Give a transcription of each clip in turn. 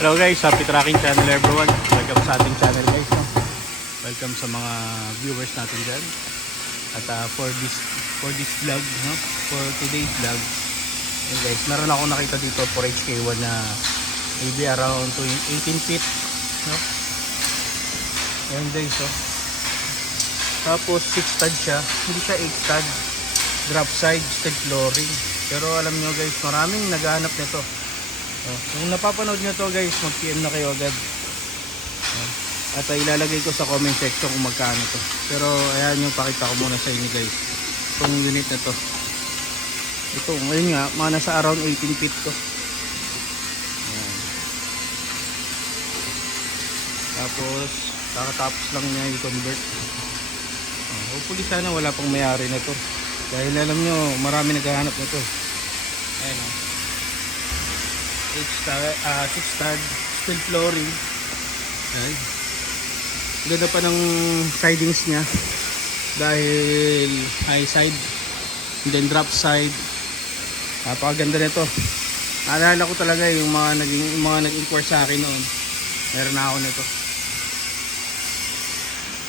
Hello guys, happy tracking channel everyone. Welcome sa ating channel guys, no? Welcome sa mga viewers natin dyan. At for this vlog, no? For today's vlog, guys, meron ako nakita dito for HK1 na maybe around 18 feet, no? Ayan guys, oh. Tapos 6 stud siya, hindi siya 8 stud, drop side, stud flooring. Pero alam nyo guys, maraming naghahanap nito. Kung napapanood nyo to guys, mag-PM na kayo agad. At ilalagay ko sa comment section kung magkano to. Pero ayan yung pakita ko muna sa inyo guys, itong unit na to. Ito ngayon nga, mga nasa around 18 feet to. Ayan. Tapos kakatapos lang niya i-convert. Hopefully sana wala pang mayari na to, dahil alam nyo marami naghahanap na to. Ayan, 6 stud steel flooring. Ayan. Ganda pa ng sidings niya dahil high side and then drop side. Napakaganda nito. Naalala ko talaga yung mga nag-inquire sa akin noon. Meron na ako nito.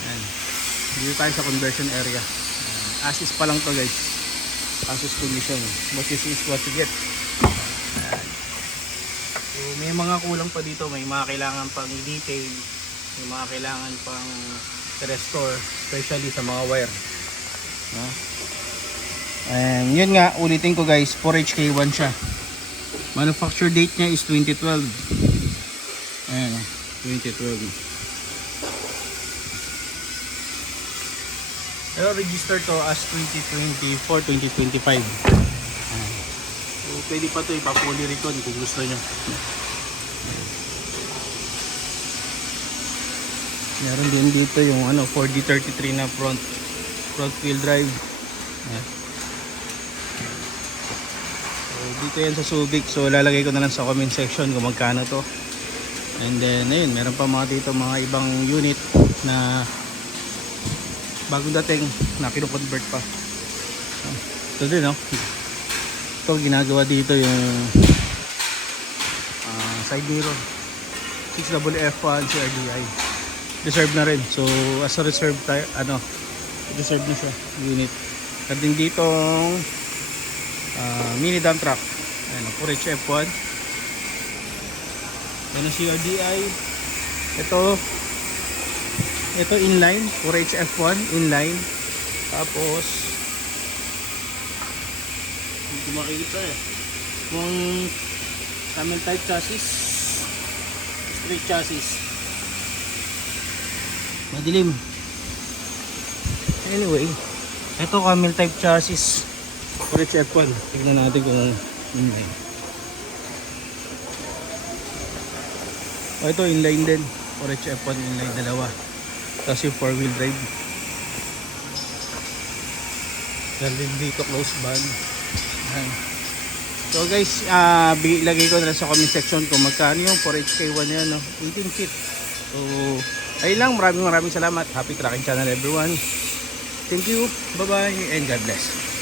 Ayan. Dito tayo sa conversion area. As is pa lang to guys. As is condition. What you see is what you get. Ayan. So, may mga kulang pa dito, may mga kailangan pang i-detail, may mga kailangan pang i-restore, especially sa mga wire. No? And yun nga, ulitin ko guys, 4HK1 siya. Manufacture date niya is 2012. Ayan, 2012. Pero register to as 2024-2025. So, pwede pa ito ipa-fully recon kung gusto nyo. Meron din dito yung 4D33 na front wheel drive. So, dito yan sa Subic. So lalagay ko na lang sa comment section kung magkano to. And then ayun, meron pa mga dito mga ibang unit na bagong dating na kino-convert pa. Ito din, no? Ito ginagawa dito yung side mirror 6WF1 CRDI. Reserve na rin. So as a reserve tayo, reserve na siya unit. At din dito mini dump truck. Ayan, 4HF1. Ayan ang CRDI. Ito inline, 4HF1 inline. Tapos hindi makikita kung camel type chassis, straight chassis, madilim. Anyway, ito camel type chassis 4HF1. Tignan natin kung inline. Ito inline din, 4HF1 inline, dalawa. Tapos yung 4-wheel drive. Then dito close band. So guys, ilagay ko na lang sa comment section kung magkano yung 4HK1 yan, no? 18 feet. So ayun lang, maraming salamat. Happy tracking channel everyone. Thank you, bye bye and God bless.